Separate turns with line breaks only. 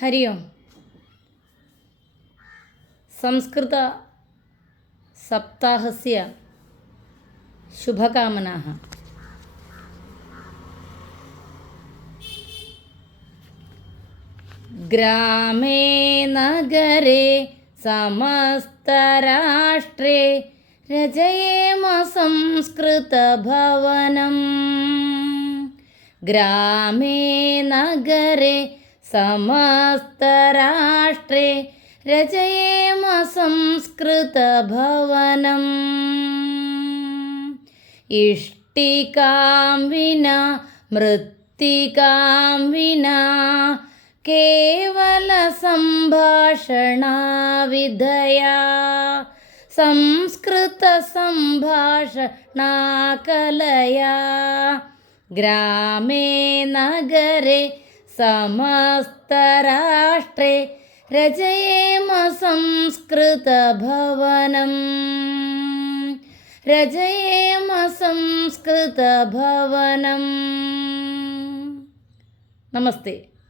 हरि ओम संस्कृत सप्ताह से शुभकामना
ग्रामे नगरे समस्तराष्ट्रे रजयेम संस्कृतभवनं ग्रामे नगरे समस्तराष्ट्रे रचयेम संस्कृतभवनम् इष्टिकां विना मृत्तिकां विना केवलसम्भाषणाविधया संस्कृतसम्भाषणाकलया कलया ग्रामे नगरे समस्तराष्ट्रे रजयेम संस्कृतभवनम् रजयेम संस्कृतभवनम्
नमस्ते